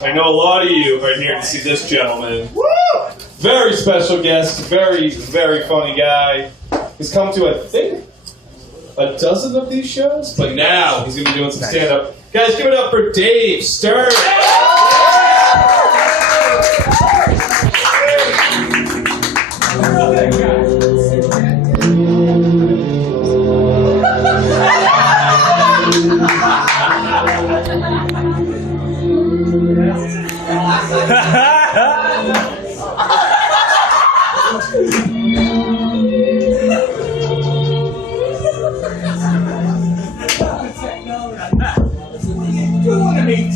I know a lot of you are here to see this gentleman. Woo! Very special guest, very, very funny guy. He's come to, I think, a dozen of these shows, but now he's going to be doing some stand-up. Guys, give it up for Dave Stern.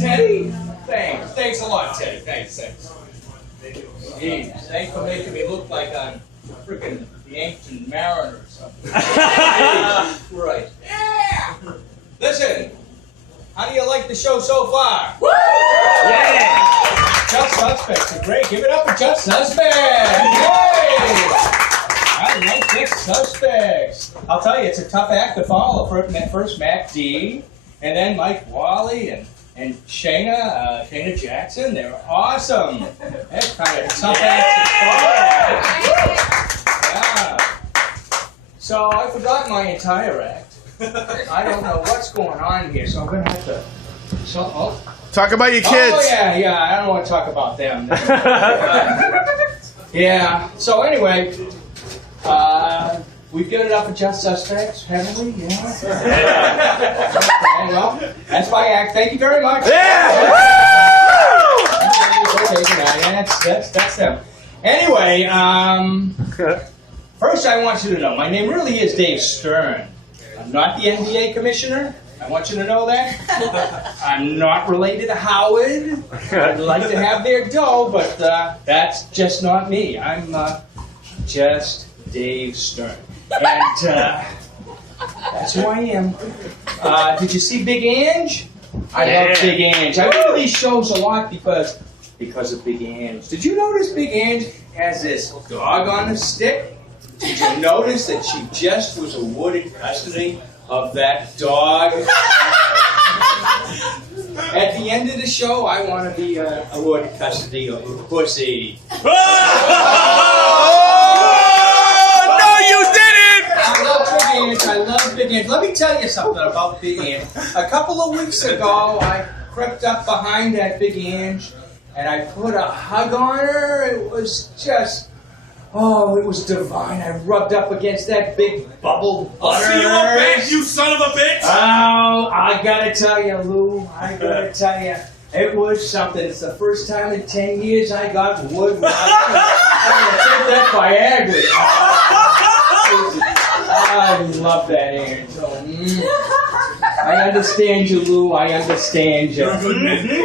Teddy? Thanks a lot, Teddy. Thanks. Jeez, thanks for making me look like I'm freaking the ancient mariner or something. Right. Yeah! Listen, how do you like the show so far? Woo! Yeah! Just Suspects are great. Give it up for Just Suspects! Yay! I like Just Suspects. I'll tell you, it's a tough act to follow. First Matt D, and then Mike Wally, and Shayna Jackson. They're awesome. That's kind of tough act to follow. Yeah. So I forgot my entire act. I don't know what's going on here, so I'm going to have to... Talk about your kids. Oh, yeah, I don't want to talk about them. Yeah, so anyway, we've given it up for Just Suspects, haven't we? Yeah. Well, that's my act. Thank you very much. Yeah! That's them. Anyway, first I want you to know, my name really is Dave Stern. I'm not the NBA commissioner. I want you to know that. I'm not related to Howard. I'd like to have their dough, but that's just not me. I'm just Dave Stern. And that's who I am. Did you see Big Ange? I love Big Ange. I go to these shows a lot because of Big Ange. Did you notice Big Ange has this dog on a stick? Did you notice that she just was awarded custody of that dog? At the end of the show, I want to be awarded custody of a pussy. I love Big Ange. Let me tell you something about Big Ange. A couple of weeks ago, I crept up behind that Big Ange, and I put a hug on her. It was just, it was divine. I rubbed up against that big bubble butter. See you a bitch, you son of a bitch! Oh, I gotta tell you, Lou. I gotta tell you. It was something. It's the first time in 10 years I got wood. I'm gonna take that Viagra. I love that angel. I understand you, Lou. I understand you.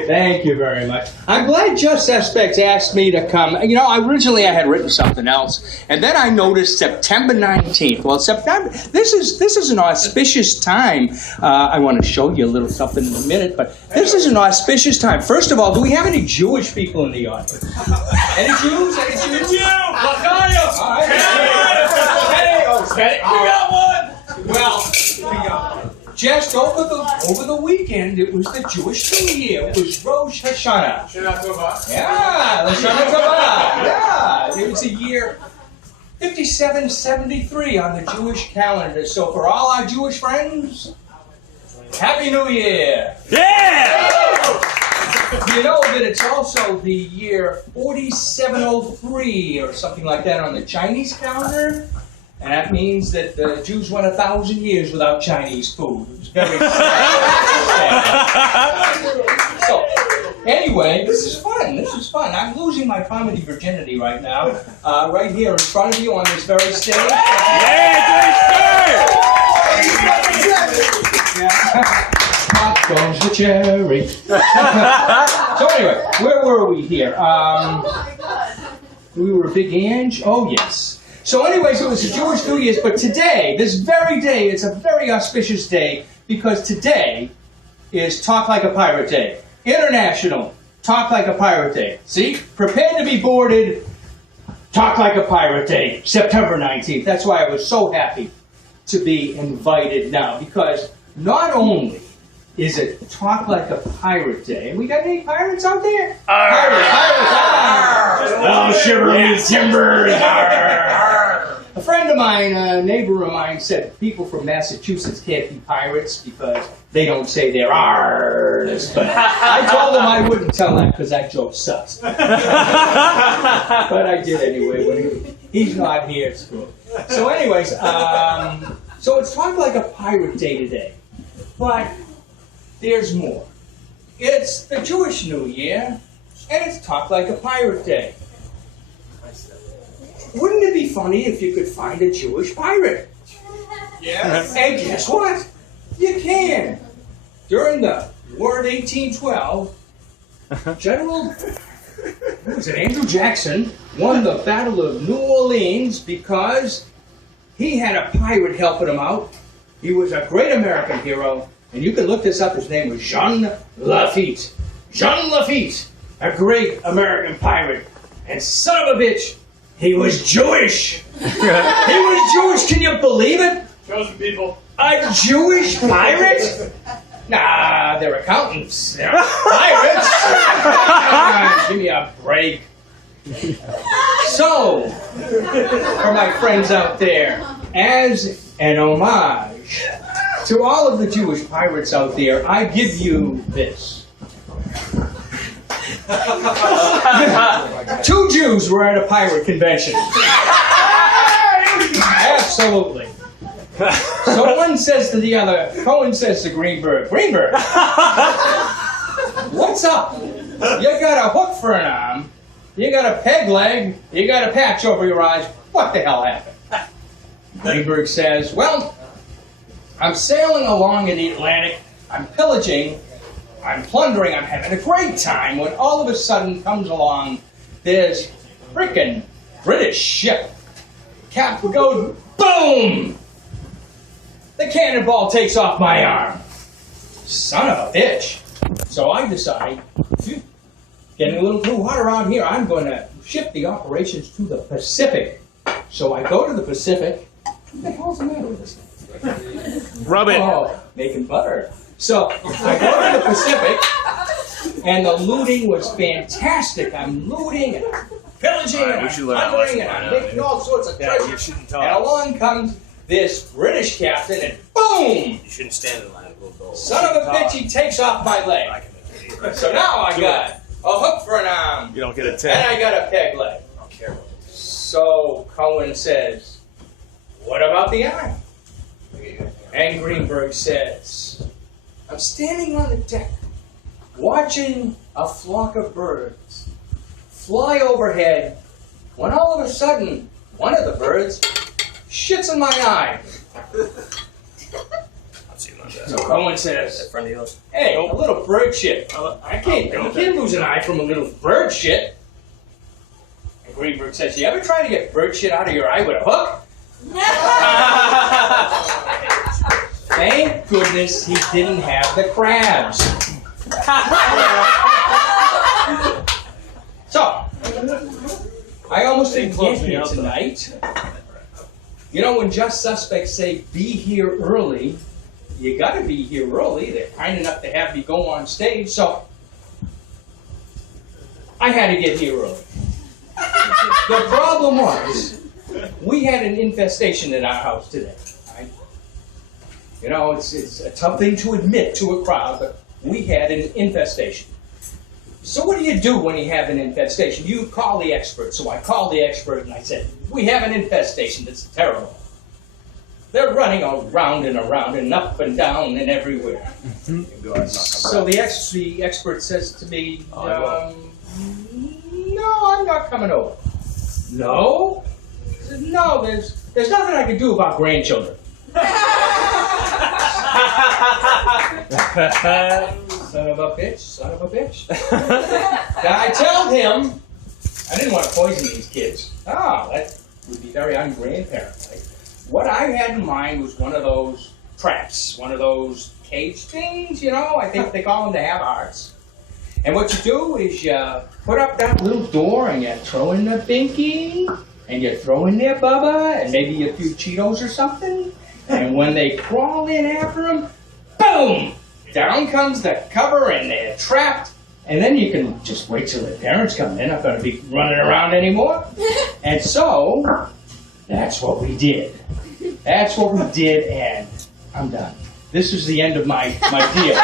Thank you very much. I'm glad Just Suspects asked me to come. You know, originally I had written something else, and then I noticed September 19th. Well, September. This is an auspicious time. I want to show you a little something in a minute, but this is an auspicious time. First of all, do we have any Jewish people in the audience? Any Jews? Any Jews? You got one! Well, just over the weekend, it was the Jewish New Year. It was Rosh Hashanah. Yeah, Lashana Tova. Yeah, it was the year 5773 on the Jewish calendar. So for all our Jewish friends, Happy New Year! Yeah! You know that it's also the year 4703 or something like that on the Chinese calendar? And that means that the Jews went 1,000 years without Chinese food. It was very sad. So, anyway, this is fun. I'm losing my comedy virginity right now. Right here in front of you on this very stage. Yeah, Pop goes the cherry. So anyway, where were we here? We were Big Ange? Oh, yes. So anyways, it was the Jewish New Year's, but today, this very day, it's a very auspicious day, because today is Talk Like a Pirate Day. International Talk Like a Pirate Day. See? Prepare to be boarded. Talk Like a Pirate Day, September 19th. That's why I was so happy to be invited now, because not only is a Talk Like a Pirate Day. We got any pirates out there? Arr. Pirates! Oh, shiver me timbers. A friend of mine, a neighbor of mine, said people from Massachusetts can't be pirates because they don't say they're ours. But I told him I wouldn't tell that because that joke sucks. But I did anyway when he's not here. So anyways, so it's Talk Like a Pirate Day today. But there's more. It's the Jewish New Year, and it's Talk Like a Pirate Day. Wouldn't it be funny if you could find a Jewish pirate? Yes. And guess what? You can. During the War of 1812, General Andrew Jackson won the Battle of New Orleans because he had a pirate helping him out. He was a great American hero, and you can look this up. His name was Jean Lafitte. Jean Lafitte, a great American pirate. And son of a bitch, he was Jewish. He was Jewish. Can you believe it? Chosen people. A Jewish pirate? Nah, they're accountants. They're pirates. Give me a break. So, for my friends out there, as an homage to all of the Jewish pirates out there, I give you this. 2 Jews were at a pirate convention. Absolutely. So one says to the other, Cohen says to Greenberg, Greenberg, what's up? You got a hook for an arm, you got a peg leg, you got a patch over your eyes. What the hell happened? Greenberg says, well, I'm sailing along in the Atlantic, I'm pillaging, I'm plundering, I'm having a great time, when all of a sudden comes along this frickin' British ship. Captain goes, boom! The cannonball takes off my arm. Son of a bitch. So I decide, getting a little too hot around here, I'm going to shift the operations to the Pacific. So I go to the Pacific. What the hell's the matter with this thing? Rub it. Oh, making butter. So I go to the Pacific, and the looting was fantastic. I'm looting and I'm pillaging and I'm plundering and I'm making all sorts of treasure. And along comes this British captain, and boom! You shouldn't stand in line with little gold. Son of a bitch, he takes off my leg. So now I got a hook for an arm, You don't get a and 10. I got a peg leg. I don't care what this is. So Cohen says, what about the arm? And Greenberg says, I'm standing on the deck, watching a flock of birds fly overhead, when all of a sudden, one of the birds shits in my eye. I've seen like that. So Cohen says, Friend of yours? hey, a little bird shit. You can't lose an eye from a little bird shit. And Greenberg says, you ever try to get bird shit out of your eye with a hook? Thank goodness he didn't have the crabs. So, I almost didn't get here tonight. You know, when Just Suspects say, be here early, you gotta be here early. They're kind enough to have me go on stage, so I had to get here early. The problem was, we had an infestation in our house today. Right? You know, it's a tough thing to admit to a crowd, but we had an infestation. So what do you do when you have an infestation? You call the expert. So I called the expert and I said, we have an infestation that's terrible. They're running around and around and up and down and everywhere. So the expert says to me, no, I'm not coming over. No? I said, no, there's nothing I can do about grandchildren. Son of a bitch, son of a bitch. Now I told him I didn't want to poison these kids. Oh, that would be very ungrandparent-like. What I had in mind was one of those traps, one of those cage things, you know, I think they call them to have hearts. And what you do is you put up that little door and you throw in the binky, and you throw in there Bubba, and maybe a few Cheetos or something. And when they crawl in after them, boom! down comes the cover and they're trapped. And then you can just wait till their parents come. They're not going to be running around anymore. And so, that's what we did. That's what we did, and I'm done. This is the end of my deal.